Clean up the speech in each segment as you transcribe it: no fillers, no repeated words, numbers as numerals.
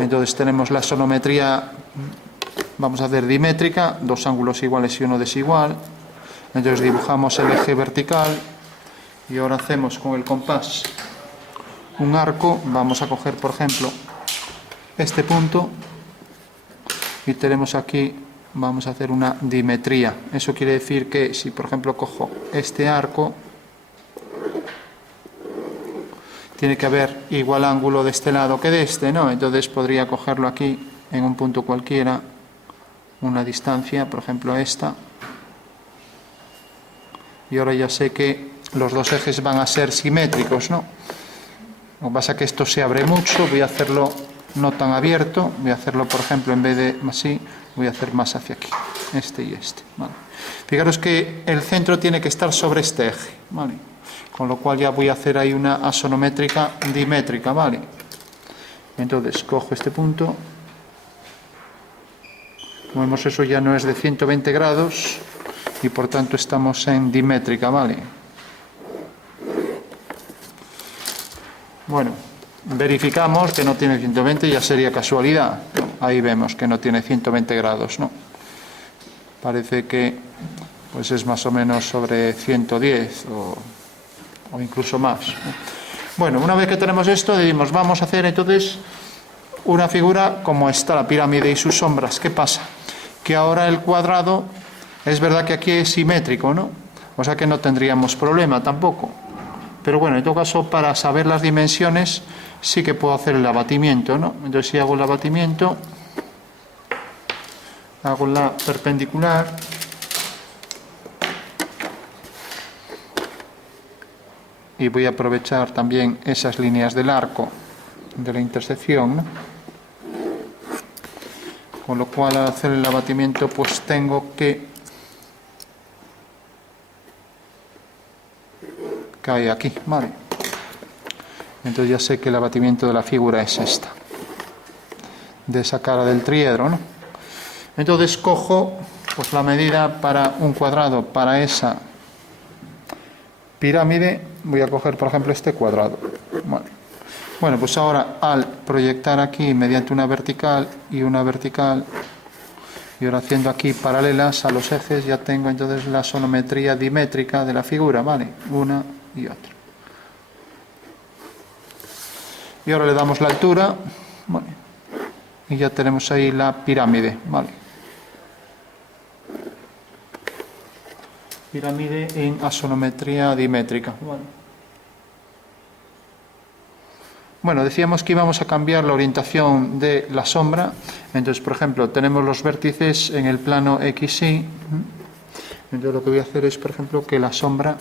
Entonces tenemos la sonometría, vamos a hacer dimétrica, dos ángulos iguales y uno desigual. Entonces dibujamos el eje vertical y ahora hacemos con el compás un arco. Vamos a coger, por ejemplo, este punto y tenemos aquí, vamos a hacer una dimetría. Eso quiere decir que si, por ejemplo, cojo este arco, tiene que haber igual ángulo de este lado que de este, ¿no? Entonces podría cogerlo aquí en un punto cualquiera, una distancia, por ejemplo esta, y ahora ya sé que los dos ejes van a ser simétricos, ¿no? Lo que pasa es que esto se abre mucho, voy a hacerlo no tan abierto, voy a hacerlo, por ejemplo, en vez de así, voy a hacer más hacia aquí, este y este, ¿vale? Fijaros que el centro tiene que estar sobre este eje, ¿vale? Con lo cual ya voy a hacer ahí una asonométrica dimétrica, ¿vale? Entonces cojo este punto, como vemos eso ya no es de 120 grados y por tanto estamos en dimétrica, ¿vale? Bueno, verificamos que no tiene 120, ya sería casualidad. Ahí vemos que no tiene 120 grados, ¿no? Parece que pues es más o menos sobre 110 o incluso más, ¿no? Bueno, una vez que tenemos esto, decimos, vamos a hacer entonces una figura como esta, la pirámide y sus sombras. ¿Qué pasa? Que ahora el cuadrado, es verdad que aquí es simétrico, ¿no? O sea que no tendríamos problema tampoco. Pero bueno, en todo caso, para saber las dimensiones, sí que puedo hacer el abatimiento, ¿no? Entonces, si hago el abatimiento, hago la perpendicular, y voy a aprovechar también esas líneas del arco de la intersección, ¿no? Con lo cual, al hacer el abatimiento, pues tengo que cae aquí, ¿vale? Entonces ya sé que el abatimiento de la figura es esta, de esa cara del triedro, ¿no? Entonces cojo pues la medida para un cuadrado para esa pirámide, voy a coger por ejemplo este cuadrado, ¿vale? Bueno, pues ahora al proyectar aquí mediante una vertical y una vertical, y ahora haciendo aquí paralelas a los ejes, ya tengo entonces la sonometría dimétrica de la figura, ¿vale? Una y otra. Y ahora le damos la altura, ¿vale? Y ya tenemos ahí la pirámide, ¿vale? Pirámide en asonometría dimétrica, ¿vale? Bueno, decíamos que íbamos a cambiar la orientación de la sombra. Entonces, por ejemplo, tenemos los vértices en el plano XY. Entonces lo que voy a hacer es, por ejemplo, que la sombra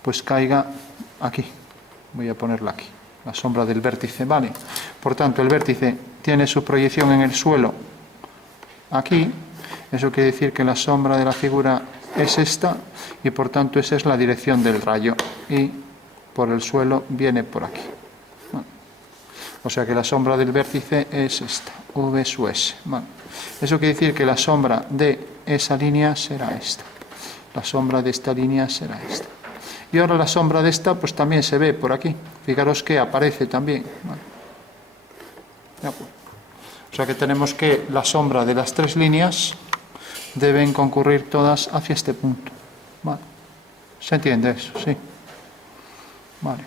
pues caiga aquí. Voy a ponerla aquí, la sombra del vértice, ¿vale? Por tanto, el vértice tiene su proyección en el suelo aquí. Eso quiere decir que la sombra de la figura es esta y por tanto esa es la dirección del rayo y por el suelo viene por aquí, ¿vale? O sea que la sombra del vértice es esta, V sub S, ¿vale? Eso quiere decir que la sombra de esa línea será esta, la sombra de esta línea será esta. Y ahora la sombra de esta pues también se ve por aquí, fijaros que aparece también, ¿vale? De acuerdo. O sea que tenemos que la sombra de las tres líneas deben concurrir todas hacia este punto, ¿vale? ¿Se entiende eso? Sí. Vale.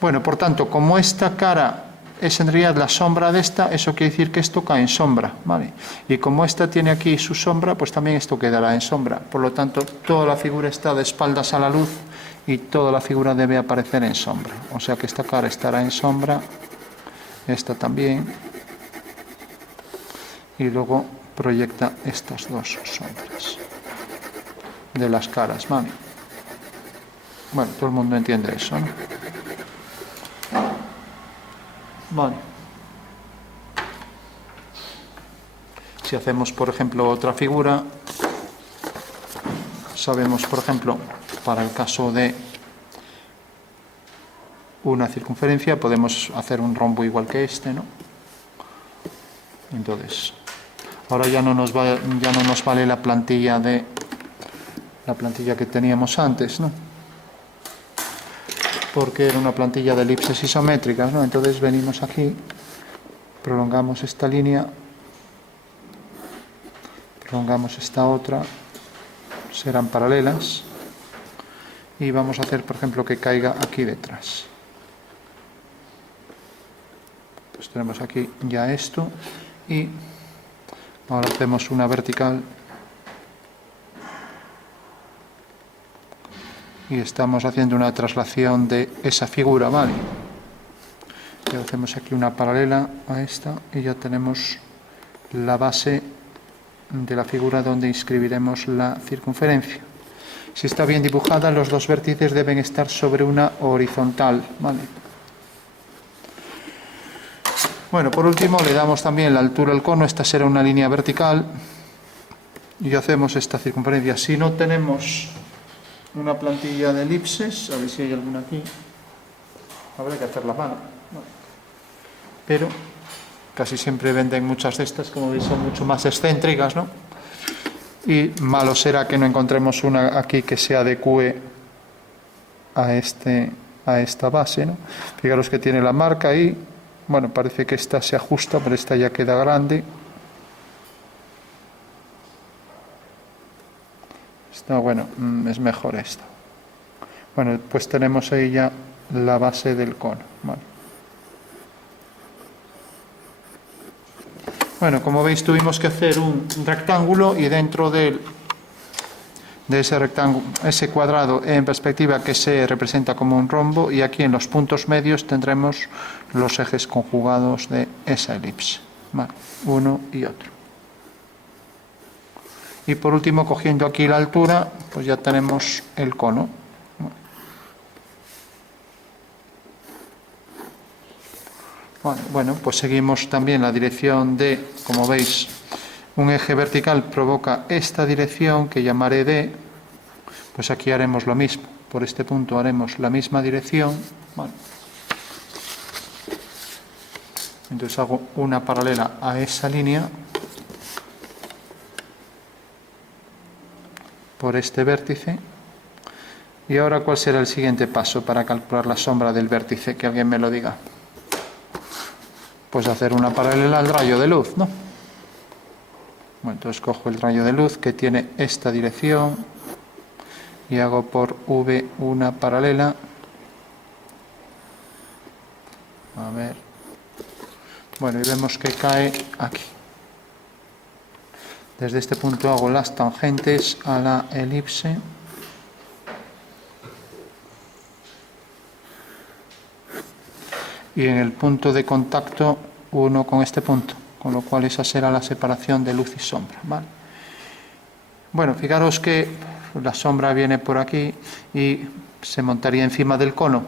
Bueno, por tanto, como esta cara es en realidad la sombra de esta, eso quiere decir que esto cae en sombra, ¿vale? Y como esta tiene aquí su sombra, pues también esto quedará en sombra. Por lo tanto, toda la figura está de espaldas a la luz y toda la figura debe aparecer en sombra. O sea que esta cara estará en sombra, esta también, y luego proyecta estas dos sombras de las caras, ¿vale? Bueno, todo el mundo entiende eso, ¿no? Vale. Si hacemos, por ejemplo, otra figura, sabemos, por ejemplo, para el caso de una circunferencia, podemos hacer un rombo igual que este, ¿no? Entonces, ahora ya no nos vale la plantilla que teníamos antes, ¿no? Porque era una plantilla de elipses isométricas, ¿no? Entonces venimos aquí prolongamos esta línea, prolongamos esta otra, serán paralelas, y vamos a hacer, por ejemplo, que caiga aquí detrás. Pues tenemos aquí ya esto, y ahora hacemos una vertical, y estamos haciendo una traslación de esa figura, ¿vale? Y hacemos aquí una paralela a esta, y ya tenemos la base de la figura donde inscribiremos la circunferencia. Si está bien dibujada, los dos vértices deben estar sobre una horizontal, ¿vale? Bueno, por último le damos también la altura al cono. Esta será una línea vertical y hacemos esta circunferencia. Si no tenemos una plantilla de elipses, a ver si hay alguna aquí, habrá que hacer la mano, pero casi siempre venden muchas de estas, como veis son mucho más excéntricas, ¿no? Y malo será que no encontremos una aquí que se adecue a esta base, ¿no? Fijaros que tiene la marca ahí. Bueno, parece que esta se ajusta, pero esta ya queda grande. Esta, bueno, es mejor esta. Bueno, pues tenemos ahí ya la base del cono, ¿vale? Bueno, como veis tuvimos que hacer un rectángulo, y dentro de ese rectángulo, ese cuadrado en perspectiva que se representa como un rombo, y aquí en los puntos medios tendremos los ejes conjugados de esa elipse, ¿vale? Uno y otro. Y por último, cogiendo aquí la altura, pues ya tenemos el cono. Bueno, pues seguimos también la dirección de, como veis, un eje vertical provoca esta dirección que llamaré D. Pues aquí haremos lo mismo. Por este punto haremos la misma dirección. Bueno. Entonces hago una paralela a esa línea por este vértice. Y ahora, ¿cuál será el siguiente paso para calcular la sombra del vértice? Que alguien me lo diga. Pues hacer una paralela al rayo de luz, ¿no? Bueno, entonces cojo el rayo de luz que tiene esta dirección y hago por V una paralela. A ver. Bueno, y vemos que cae aquí. Desde este punto hago las tangentes a la elipse. Y en el punto de contacto uno con este punto, con lo cual esa será la separación de luz y sombra, ¿vale? Bueno, fijaros que la sombra viene por aquí y se montaría encima del cono,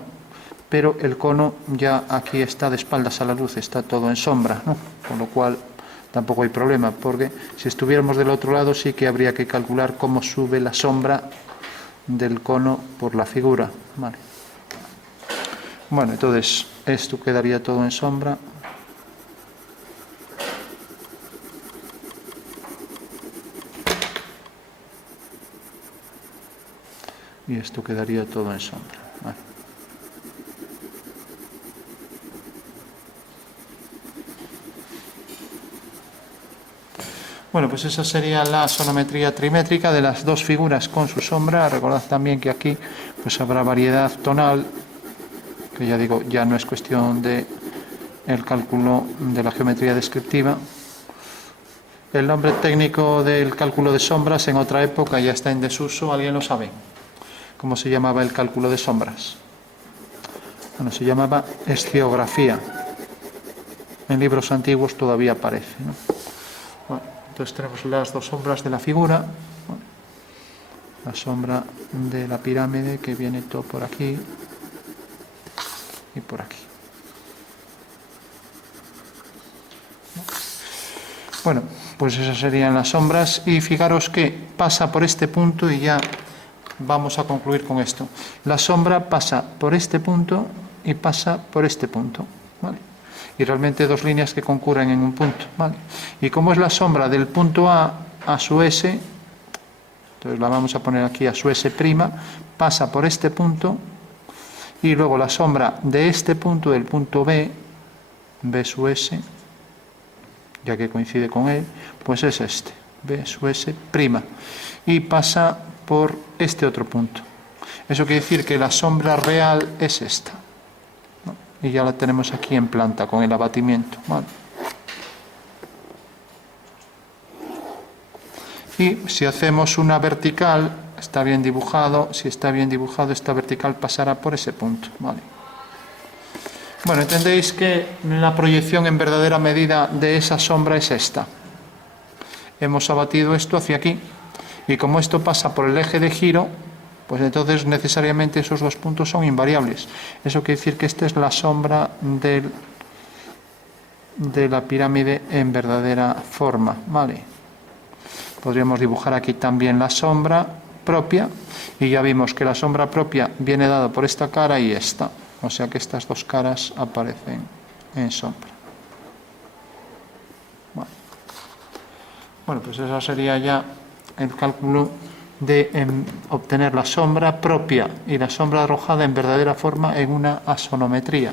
pero el cono ya aquí está de espaldas a la luz, está todo en sombra, ¿no? Con lo cual tampoco hay problema, porque si estuviéramos del otro lado sí que habría que calcular cómo sube la sombra del cono por la figura, ¿vale? Bueno, entonces esto quedaría todo en sombra. Y esto quedaría todo en sombra, ¿vale? Bueno, pues esa sería la sonometría trimétrica de las dos figuras con su sombra. Recordad también que aquí pues habrá variedad tonal, que ya digo, ya no es cuestión de el cálculo de la geometría descriptiva. El nombre técnico del cálculo de sombras en otra época ya está en desuso. ¿Alguien lo sabe? ¿Cómo se llamaba el cálculo de sombras? Bueno, se llamaba esciografía. En libros antiguos todavía aparece, ¿no? Bueno, entonces tenemos las dos sombras de la figura. Bueno, la sombra de la pirámide que viene todo por aquí y por aquí. Bueno, pues esas serían las sombras, y fijaros que pasa por este punto y ya vamos a concluir con esto. La sombra pasa por este punto y pasa por este punto, ¿vale? Y realmente dos líneas que concurren en un punto, ¿vale? Y como es la sombra del punto A a su S, entonces la vamos a poner aquí a su S', pasa por este punto, y luego la sombra de este punto, del punto B, B su S, ya que coincide con él, pues es este, B sub S', y pasa por este otro punto. Eso quiere decir que la sombra real es esta, ¿no? Y ya la tenemos aquí en planta con el abatimiento, ¿vale? Y si hacemos una vertical, está bien dibujado, si está bien dibujado, esta vertical pasará por ese punto, ¿vale? Bueno, entendéis que la proyección en verdadera medida de esa sombra es esta. Hemos abatido esto hacia aquí, y como esto pasa por el eje de giro, pues entonces necesariamente esos dos puntos son invariables. Eso quiere decir que esta es la sombra de la pirámide en verdadera forma, ¿vale? Podríamos dibujar aquí también la sombra propia, y ya vimos que la sombra propia viene dada por esta cara y esta, o sea que estas dos caras aparecen en sombra. Bueno, pues eso sería ya el cálculo de obtener la sombra propia y la sombra arrojada en verdadera forma en una asonometría.